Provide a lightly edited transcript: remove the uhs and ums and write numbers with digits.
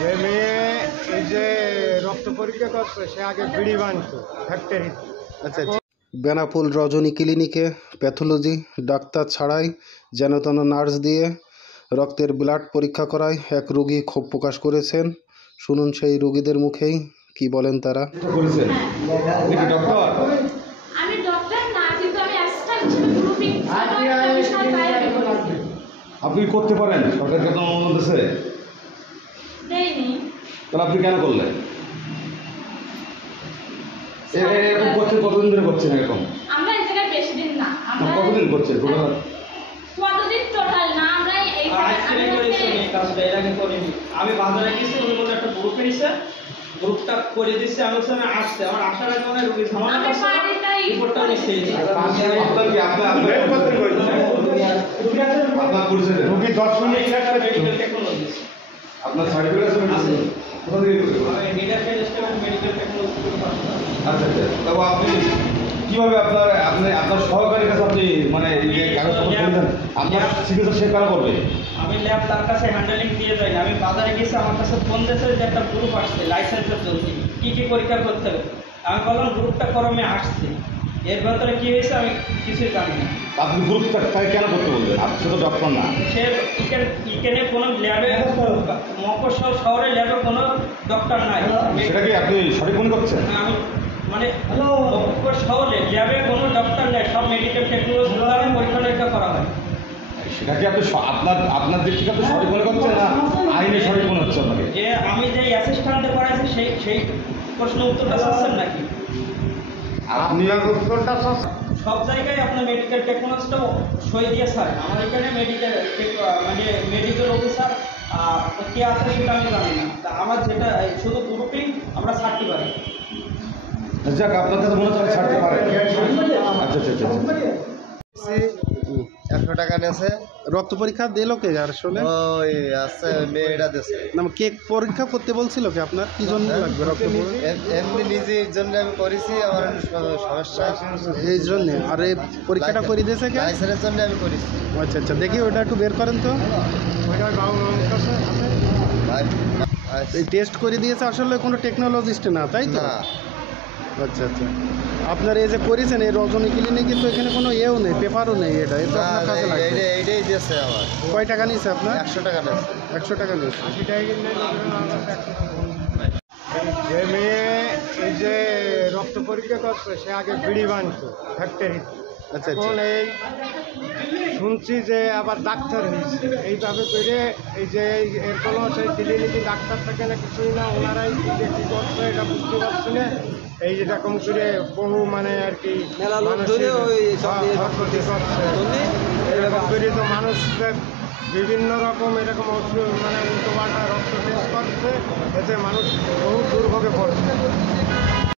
যে মেয়ে এই যে রক্ত পরীক্ষা করছে সে আগে বিড়ি বানতো ফ্যাক্টরি। আচ্ছা, বেনাপোল রজনী ক্লিনিকে প্যাথোলজি ডাক্তার ছাড়াই যেন তেন নার্স দিয়ে রক্তের ব্লাড পরীক্ষা করায় এক রোগী ক্ষোভ প্রকাশ করেছেন। শুনুন সেই রোগীদের মুখেই কি বলেন তারা। আপনি করতে পারেন, সরকার কেন অনুমোদন দিয়েছে? তাহলে আপনি কেন করলেন? এরকম করছেন কতদিন ধরে করছেন এরকম? আমরা এই জায়গায় বেশি দিন না। আমরা কতদিন করছেন? কতদিন টোটাল না, আমরা এই কাজটা এর আগে করিনি। আমি বাজারে গেছি, উনি বলে একটা গ্রুপ নিছে, গ্রুপটা করে দিচ্ছে। আমি ওখানে আসছে, আমার আসার আগে অনেক রোগী ঝামেলা করছে, রিপোর্টটা নিচ্ছে। আপনার কি আপনার পরিচয় রোগী দর্শনিক মেডিকেল টেকনোলজি আপনার সার্টিফিকেট আছে? কোথা থেকে মেডিকেল টেকনোলজি। আচ্ছা আচ্ছা, তবে আপনি কিভাবে আপনার সহকারীর কাছে আপনি মানে আপনার চিকিৎসা সে কারা করবে? আমি ল্যাব তার কাছে হ্যান্ডেলিং দিয়ে যাই। আমি বাজারে গেছি, আমার কাছে ফোন দিয়েছে যে একটা গ্রুপ আসছে লাইসেন্সের জন্য, কী কী পরীক্ষা করতে হবে। আমি বললাম গ্রুপটা করমে আসছে, এর ভেতরে কী হয়েছে আমি কিছুই জানি না। আপনি গ্রুপটা তাই কেন করতে বলবেন? আপনি তো ডক্টর না। সে এখানে কোনো ল্যাবে, মফস্বল শহরে ল্যাবে কোনো ডক্টর নাই। সেটা কি আপনি সঠিক মনে করছেন? আমি মানে শহরে ল্যাবে কোনো ডক্টর নেই, সব মেডিকেল টেকনোলজি দ্বারা পরীক্ষা নিরীক্ষা করা হয়। সেটা কি আপনি আপনার দিক থেকে আপনি সঠিক মনে করছেন না আইনে সঠিক মনে হচ্ছে আপনাকে? যে আমি যে অ্যাসিস্ট্যান্টে করাইছি সেই প্রশ্ন উত্তরটা চাচ্ছেন নাকি? আপনার উত্তরটা সব জায়গায় আপনার মেডিকেল টেকনোলজিটা সই দিয়ে স্যার। আমার এখানে মেডিকেল অফিসার কে আছে সেটা আমি জানি না। তা আমার যেটা শুধু গ্রুপিং আমরা ছাড়তে পারি। যাক, আপনার কাছে মনে হচ্ছে ছাড়তে পারে। আচ্ছা আচ্ছা আচ্ছা, 100 টাকা নিয়েছে। রক্ত পরীক্ষা দিল কে আসলে? ওই আছে মেয়েটা দিয়েছে। না, কে পরীক্ষা করতে বলছিল কি আপনার? কি জন্য লাগবে রক্ত? এমনি নিজের জন্য আমি করেছি, আমার সমস্যা এই জন্য। আর এই পরীক্ষাটা করে দিয়েছে কে? লাইসেন্সের জন্য আমি করেছি। আচ্ছা আচ্ছা, দেখি ওটা একটু বের করেন তো। এই টেস্ট করে দিয়েছে আসলে কোনো টেকনোলজিস্ট না, তাই তো? না। আচ্ছা আচ্ছা, আপনার এই যে করেছেন এই রজনী ক্লিনিকে তো এখানে কোনো এও নেই, পেপারও নেই, এটা আপনার কাছে লাগবে। এইটাই দিয়েছে আমার। কয় টাকা নিয়েছে আপনার? 100 টাকা নিয়েছে। 100 টাকা নিয়েছে। যে মেয়ে এই যে রক্ত পরীক্ষা করছে সে আগে বিড়ি বানতো ফ্যাক্টরি। আচ্ছা এখন এই শুনছি যে আবার ডাক্তার হয়েছে। এইভাবে করে এই যে এর কোনো সেই ক্লিনিকে ডাক্তার থাকে না, কিছুই না, ওনারাই যে কী করছে এটা বুঝতে পারছি না। এই যেরকম করে বহু মানে আর কি এরকম করে তো মানুষদের বিভিন্ন রকম এরকম ওষুধ মানে উল্টো পাল্টা রক্ত টেস্ট করছে, এতে মানুষ বহু দুর্ভোগে পড়ছে।